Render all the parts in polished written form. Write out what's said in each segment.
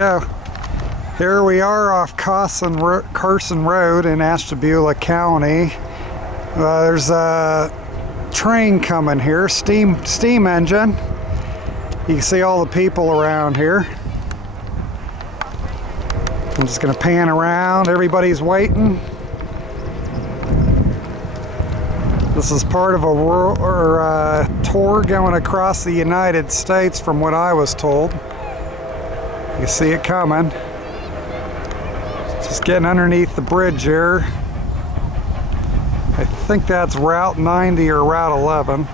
Yeah, here we are off Carson Road in Ashtabula County. There's a train coming here, steam engine. You can see all the people around here. I'm just going to pan around. Everybody's waiting. This is part of a tour going across the United States, from what I was told. You see it coming. Just getting underneath the bridge here. I think that's Route 90 or Route 11.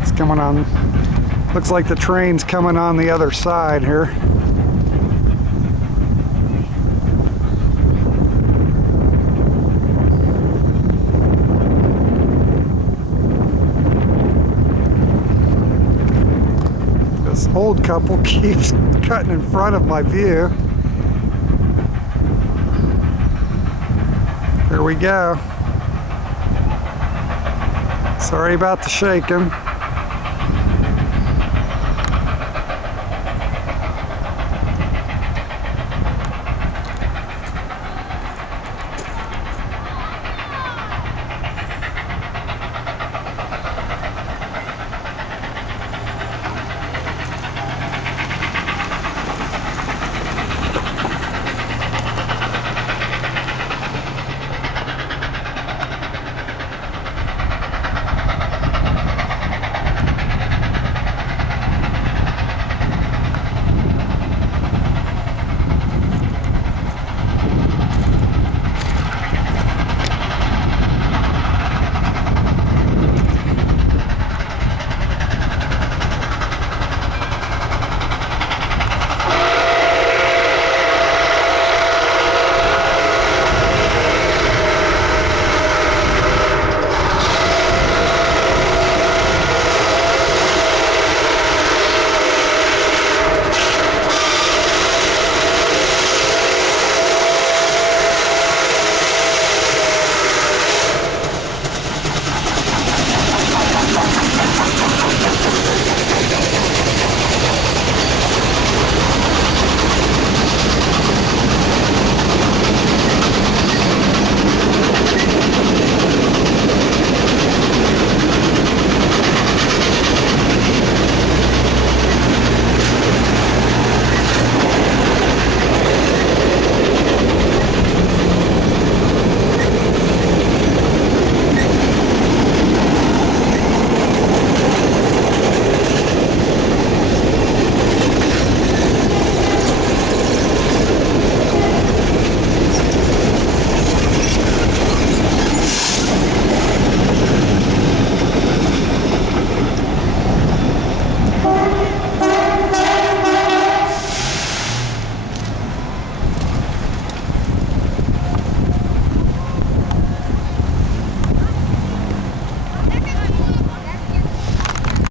It's coming on. Looks like the train's coming on the other side here. This old couple keeps cutting in front of my view. Here we go. Sorry about the shaking.